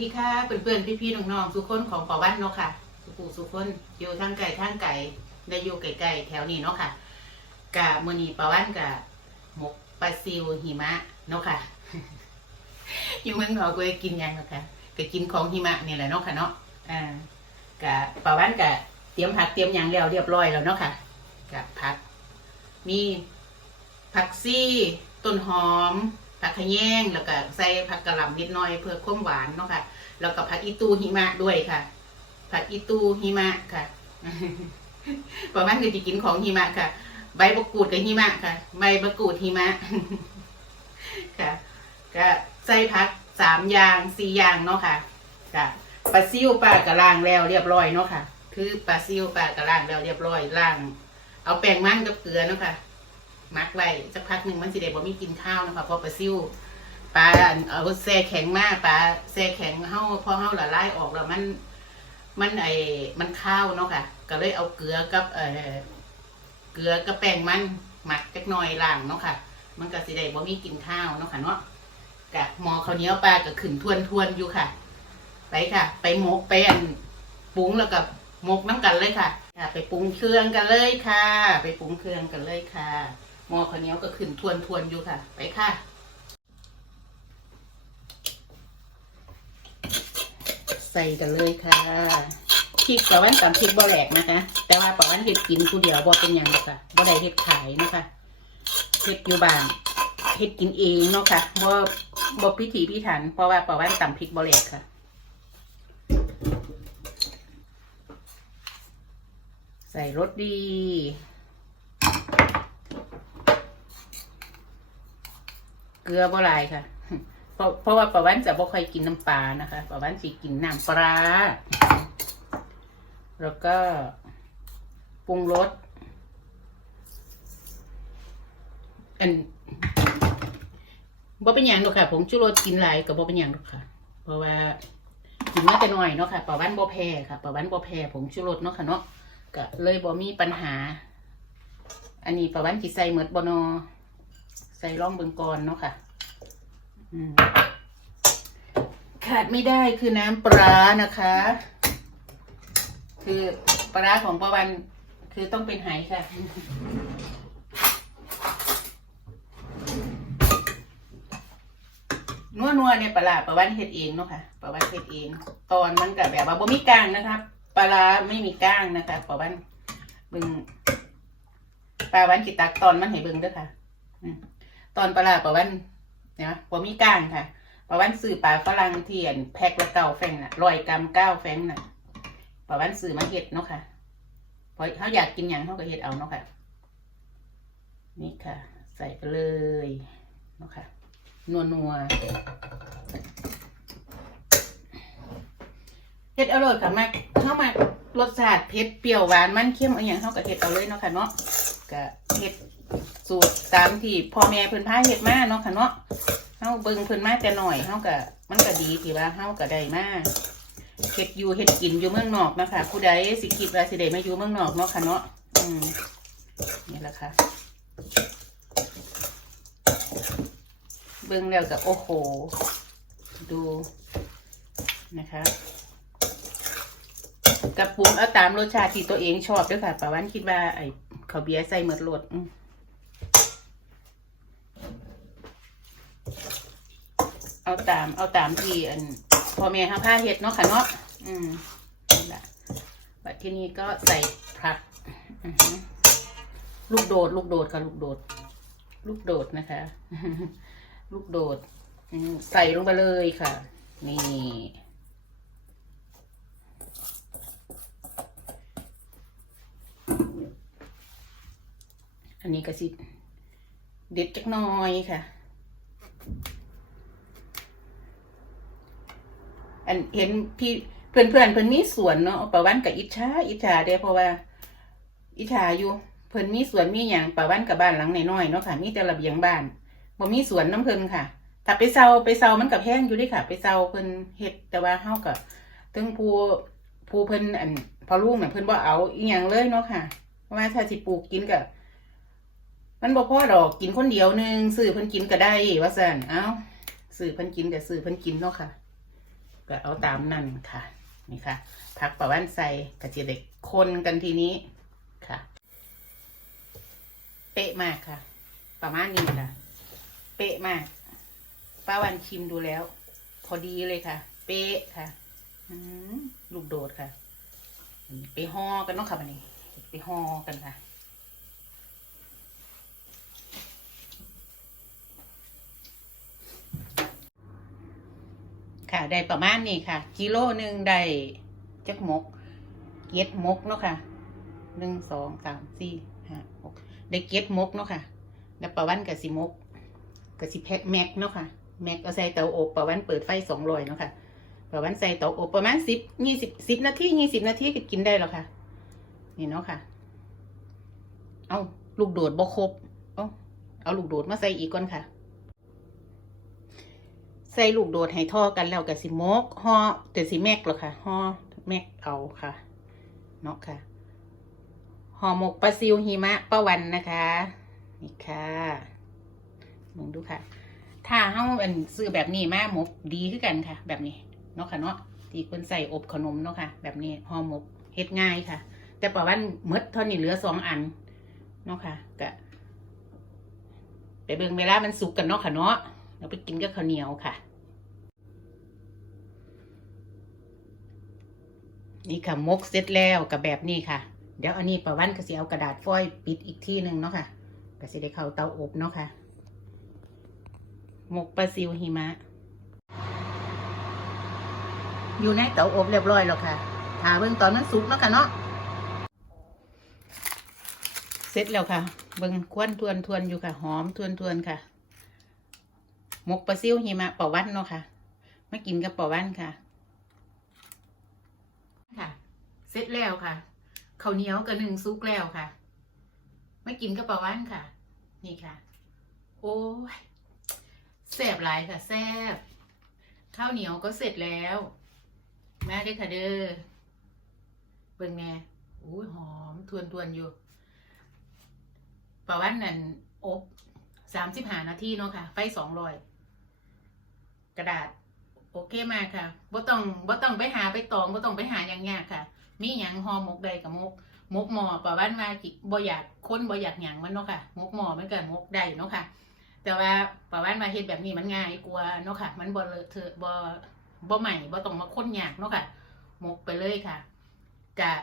ดีค่ะเพื่อนๆพี่ๆน้องๆทุกคนของปอวันเนาะค่ะสุขุสุกคนอยู่ทางไก่ทางไก่ได้อยู่ไก่ๆแถวนี้เนาะค่ะกะมือนีปอวันกะหมกปลาซิวหิมะเนาะค่ะอยู่เมืองนอกก็กินยังเนาะค่ะก็กินของหิมะนี่แหละเนาะค่ะเนาะอ่ากะปอวันกะเตรียมผักเตรียมยังแล้วเรียบร้อยแล้วเนาะค่ะกะผักมีผักซี่ต้นหอม ผักขยงแล้วก็ใส่ผักกะหล่ำนิดหน่อยเพื่อความหวานเนาะค่ะ แล้วก็ผักอีตูหิมะด้วยค่ะ ผักอีตูหิมะค่ะประมาณคือจะกินของหิมะค่ะ ใบมะกรูดกับหิมะค่ะ ใบมะกรูดหิมะค่ะก็ใส่ผักสามอย่างสี่อย่างเนาะค่ะค่ะปลาซิวปลากระล่างแล้วเรียบร้อยเนาะค่ะ คือปลาซิวปลากระล่างแล้วเรียบร้อยล่าง เอาแป้งมันกับเกลือเนาะค่ะ มักไว้สักพักหนึ่งมันสิเดบ่มีกินข้าวนะคะเพราะปลาซิวปลาเอาแช่แข็งมากปลาแช่แข็งเฮาพอเฮาละลายออกแล้วมันมันไอมันข้าวเนาะค่ะ ก็เลยเอาเกลือกับเออเกลือกับแป้งมันหมักจักหน่อยล่างเนาะค่ะ มันก็สิได้บ่มีกินข้าวเนาะค่ะเนาะกะหมอข้าวเหนียวปลาก็ขึ้นทวนทวนอยู่ค่ะ ไปค่ะ ไปหมกไปอันปรุงแล้วกับหมกน้ำกันเลยค่ะค่ะไปปรุงเครื่องกันเลยค่ะ ไปปรุงเครื่องกันเลยค่ะ หม้อข้าวเหนียวก็ขึ้นทวนทวนอยู่ค่ะ ไปค่ะใส่กันเลยค่ะพริกปะวันตำพริกบ่แหลกนะคะ แต่ว่าปะวันเห็ดกินผู้เดียวบ่เป็นหยังหรอกค่ะบ่ได้เห็ดขายนะคะเห็ดอยู่บ้านเห็ดกินเองเนาะค่ะบ่บ่พิถีพิถัน เพราะว่าปะวันตำพริกบ่แหลกค่ะใส่รสดี เก ลือบ่ลายค่ะ เพราะเพราะว่าประวันจะบ่ค่อยกินน้ำปลานะคะประวันสิกินน้ำปลา แล้วก็ปรุงรสอันบ่เป็นหยังหรอกค่ะผงชูรสกินหลายก็บ่เป็นหยังหรอกค่ะ เพราะว่ากินมาแต่น้อยเนาะค่ะประวันบ่แพ้ค่ะประวันบ่แพ้ผงชูรสเนาะค่ะเนาะก็เลยบ่มีปัญหา อันนี้ประวันสิใส่หมดบ่นอ ใส่ร่องเบิงกอนเนาะค่ะขาดไม่ได้คือน้ำปลานะคะ คือปลาของประวันคือต้องเป็นไหค่ะนัวนัวเนี่ยปลาร้าประวันเฮ็ดเองเนาะค่ะประวันเฮ็ดเอง ตอนมันกับแบบว่าบ่มีก้างนะคะปลาไม่มีก้างนะคะประวันเบิ่งปลาวันกิตักตอนมันให้เบิ่งด้อค่ะอืม ตอนปลาร้าปลาวันเนี่ยบ่มีก้างค่ะปลาวันซื้อปลาฝรั่งเทียนแพ็คละเก้าแฟงน่ะร้อยกรัมเก้าแฟงน่ะปลาวันซื้อมาเฮ็ดเนาะค่ะเพราะเขาอยากกินอย่างเขาก็เฮ็ดเอาเนาะค่ะนี่ค่ะ ใส่ไปเลยเนาะค่ะนัวนัวเฮ็ดอร่อยค่ะมากเข้ามารสชาติเผ็ดเปรี้ยวหวานมันเค็มอะไรอย่างเขาก็เฮ็ดเอาเลยเนาะค่ะเนาะก็เฮ็ด สูตรตามที่พ่อแม่เพิ่นพาเฮ็ดมาเนาะค่ะเนาะเฮาเบิ่งเพิ่นมาแต่หน้อยเฮาก็มันก็ดีที่ว่าเฮาก็ได้มาเฮ็ดอยู่เฮ็ดกินอยู่เมืองนอกนะคะผู้ใดสิคิดว่าสิได้มาอยู่เมืองนอกเนาะค่ะเนาะอืมนี่แหละค่ะ เบิ่งแล้วก็โอ้โห ดูนะคะกับปรุงเอาตามรสชาติที่ตัวเองชอบด้วยค่ะป้าวันคิดว่าไอ้ข้าวเบียร์ใส่หมดรสอืม เอา ตามเอาตามที่อันพ่อแม่ทำผ้าเห็ดเนาะค่ะเนาะอืมแหละบัดที่นี้ก็ใส่ผักลูกโดด ลูกโดดค่ะลูกโดด ลูกโดดนะคะ ลูกโดดใส่ลงไปเลยค่ะ นี่อันนี้ก็สิเด็ดจักหน้อยค่ะ อันเห็นพี่เพื่อนเพื่อนเพิ่นมีสวนเนาะประวันกับอิจฉาอิจฉาเด้เพราะว่า อิจฉาอยู่เพิ่นมีสวนมีหยังประวันกับบ้านหลังน้อยๆเนาะค่ะมีแต่ระเบียงบ้านบ่มีสวนน้ำเพิ่นค่ะถ้าไปเซาไปเซามันกับแพงอยู่เดิค่ะ ไปเซาเพิ่นเฮ็ดแต่ว่าเฮากับถึงผู้ผู้เพิ่นอันพอลูกเน่ะเพิ่นบ่เอาอีหยังเลยเนาะค่ะเพราะว่าถ้าสิปลูกกินก็มันบ่พอดอกกินคนเดียวหนึงซื้อเพิ่นกินก็ได้ว่าซั่นเอ้าซื้อเพิ่นกินก็ซื้อเพิ่นกินเนาะค่ะ ก็เอาตามนั่นค่ะ นี่ค่ะพักประวันใส่กระเจี๊ยเด็กคนกันทีนี้ค่ะ เป๊ะมากค่ะ ประมาณนี้ค่ะ เป๊ะมากป้าวันชิมดูแล้ว พอดีเลยค่ะ เป๊ะค่ะลูกโดดค่ะ ไปห่อกันเนาะค่ะวันนี้ ไปห่อกันค่ะ ได้ประมาณนี้ค่ะ กิโลหนึ่งได้จักมก เก็ดมกเนาะค่ะหนึ่งสองสามสี่ห้าหกได้เก็ดมกเนาะค่ะ แล้วประวันกับสิมกกับสิแพ็คแม็กเนาะค่ะ แม็กเอาใส่เตาอบประวันเปิดไฟสองร้อยเนาะค่ะประวันใส่เตาอบประมาณสิบยี่สิบสิบนาทียี่สิบนาทีก็กินได้แล้วค่ะ นี่เนาะค่ะ เอาลูกโดดบ่ครบเอาเอาลูกโดดมาใส่อีกก่อนค่ะ ใส่ลูกโดดให้ท่อกันแล้วกับสิมกห่อแต่สิแม็กหรอค่ะห่อแม็กเอาค่ะเนาะค่ะห่อหมกปลาซิวหิมะป้าวันนะคะนี่ค่ะมองดูค่ะ ถ้าเฮาอันซื้อแบบนี้มาหมกดีขึ้นกันค่ะ แบบนี้เนาะค่ะเนาะที่คนใส่อบขนมเนาะค่ะ แบบนี้ห่อหมกเฮ็ดง่ายค่ะ แต่ป้าวันมดเท่านี้เหลือสองอันเนาะค่ะก็ไปเบิ่งเวลามันสุกกันเนาะค่ะเนาะ เราไปกินกับข้าวเหนียวค่ะ นี่ค่ะมกเสร็จแล้วกับแบบนี้ค่ะ เดี๋ยวอันนี้ประวันก็สิเอากระดาษฟอยล์ปิดอีกที่หนึ่งเนาะค่ะก็สิได้เข้าเตาอบเนาะค่ะมกปลาซิวหิมะ อยู่ในเตาอบเรียบร้อยแล้วค่ะถาเบิ่งตอนมันสุกเนาะค่ะเนาะเสร็จแล้วค่ะ เบิ่งควนทวนทวนอยู่ค่ะ หอมทวนทวนค่ะ มกปลาซิ่วหิมะปะวันเนาะค่ะมากินกับปะวันค่ะ ค่ะ เสร็จแล้วค่ะข้าวเหนียวกับหนึ่งซุกแล้วค่ะมากินกับปะวันค่ะ นี่ค่ะ โอ้ยแซ่บหลายค่ะแซ่บข้าวเหนียวก็เสร็จแล้วแม่ได้อค่ะเด้อเบิ่งแม่อุ้หอมทวนทวนๆอยู่ปะวันนั่นอบสามสิบห้านาทีเนาะค่ะ ไฟสองร้อย กระดาษ โอเคมากค่ะบ่ต้องบ่ต้องไปหาไปตองบ่ต้องไปหาอย่างยากค่ะ มีหยังห่อหมกใดกับมกมกหม้อประวันว่ากิบ่อยากค้นบ่อยากหยังมันเนาะค่ะมกหม้อมันก็มกได้เนาะค่ะ แต่ว่าประวันมาเฮ็ดแบบนี้มันง่ายกว่าเนาะค่ะ มันบ่เลอะเทอะบ่บ่ใหม่บ่ต้องมาค้นยากเนาะค่ะมกไปเลยค่ะกะ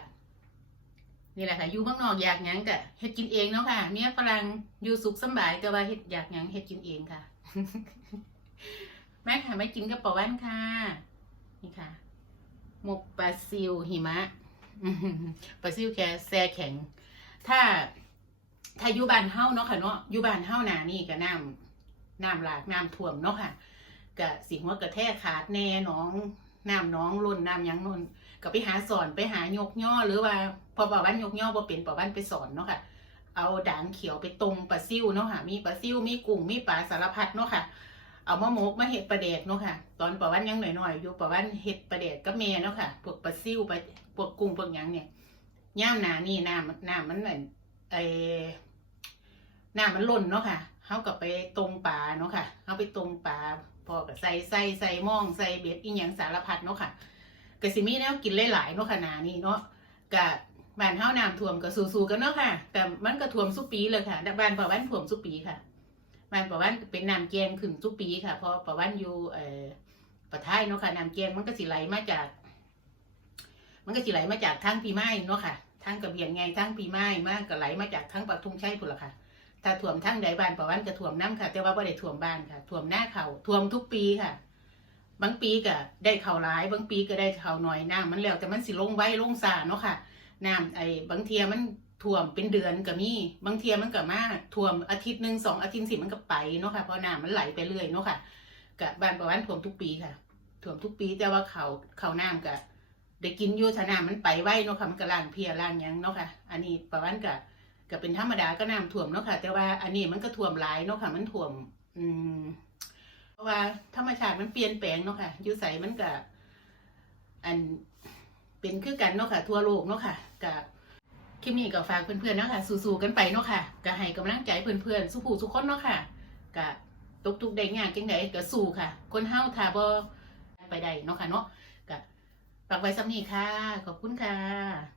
นี่แหละค่ะอยู่เมืองนอกอยากหยังกะเฮ็ดกินเองเนาะค่ะเมียฝรั่งอยู่สุขสบายก็ว่าเฮ็ดอยากหยังเฮ็ดกินเองค่ะ แม่ค่ะไม่กินกับปะวันค่ะ นี่ค่ะ หมกปลาซิวหิมะปลาซิวแค่แซ่แข็ง ถ้าถ้ายูบานเฮาเนาะค่ะเนาะยูบานเฮาหนานี่ก็น้ำน้ำหลากน้ำท่วมเนาะค่ะก็สิหัวกระแทกขาดแน่น้องน้ำน้องล้นน้ำยังล้นก็ไปหาสอนไปหายกย่อหรือว่า พอปะวันยกย่อบ่เป็นปะวันไปสอนเนาะค่ะ เอาด่างเขียวไปตรงปลาซิวเนาะค่ะ มีปลาซิวมีกุ้งมีปลาสารพัดเนาะค่ะ เอามาหมกมาเห็ดปลาแดกเนาะค่ะ ตอนประวันยังหน่อยๆอยู่ประวันเห็ดปลาแดกก็เมเนาะค่ะพวกปลาซิวไปพวกกุ้งพวกหยังเนี่ยย่ามหนานี่น้ำน้ำมันเหมือนไอ้น้ำมันล้นเนาะค่ะเขากับไปตรงปลาเนาะค่ะเขาไปตรงปลาพอกับใส่ใส่ใส่หม่องใส่เบ็ดอีหยังสารพัดเนาะค่ะกะสิมีแนวกินหลายๆเนาะค่ะนานี่เนาะกับบ้านเฮาน้ำท่วมก็สู้ๆกันเนาะค่ะ แต่มันก็ท่วมสุปีเลยค่ะบ้านประวันท่วมสุปีค่ะ มันประวันเป็นน้ำแกงขึ้นทุกปีค่ะเพราะประวันอยู่เอ่อประท้ายเนาะค่ะน้ำแกงมันก็สิไหลมาจาก มันก็สิไหลมาจากทางปีไม้เนาะค่ะทางกระเบียนไงทางปีไม้มากก็ไหลมาจากทางปทุมชัยพุ่นละค่ะถ้าท่วมทางใดบ้านประวันก็ท่วมน้ำค่ะ แต่ว่าไม่ได้ท่วมบ้านค่ะท่วมหน้าเขาท่วมทุกปีค่ะ บางปีก็ได้เข่าหลาย บางปีก็ได้เข่าหน่อยน้ำมันแล้วแต่มันสิลงไว้ลงสาเนาะค่ะน้ำไอ้บางเทียมัน ท่วมเป็นเดือนก็มีบางเทียมันก็มาท่วมอาทิตย์หนึ่งสองอาทิตย์สิมันก็ไปเนาะค่ะเพราะน้ำมันไหลไปเรื่อยเนาะค่ะกับบ้านประวันท่วมทุกปีค่ะท่วมทุกปีแต่ว่าเขาเขาน้ำก็ได้กินยู่ถ้าน้ำมันไปไว้เนาะค่ะมันก็ล้างเพียล้างยังเนาะค่ะ อันนี้ประวันก็ก็เป็นธรรมดาก็น้ำท่วมเนาะค่ะ แต่ว่าอันนี้มันก็ท่วมหลายเนาะค่ะ มันท่วม อืมเพราะว่าธรรมชาติมันเปลี่ยนแปลงเนาะค่ะยู่ใสมันก็อันเป็นคือกันเนาะค่ะ ทั่วโลกเนาะค่ะกับ คลิปนี้ก็ฝากเพื่อนๆเนาะค่ะสู้ๆกันไปเนาะค่ะก็ให้กำลังใจเพื่อนๆสู้ผู้สู้คนเนาะค่ะก็ตกทุกข์ได้ยากจังไดก็สู้ค่ะ คนเฮาถ้าบ่ไปได้เนาะค่ะเนาะก็ฝากไว้สำนีค่ะ ขอบคุณค่ะ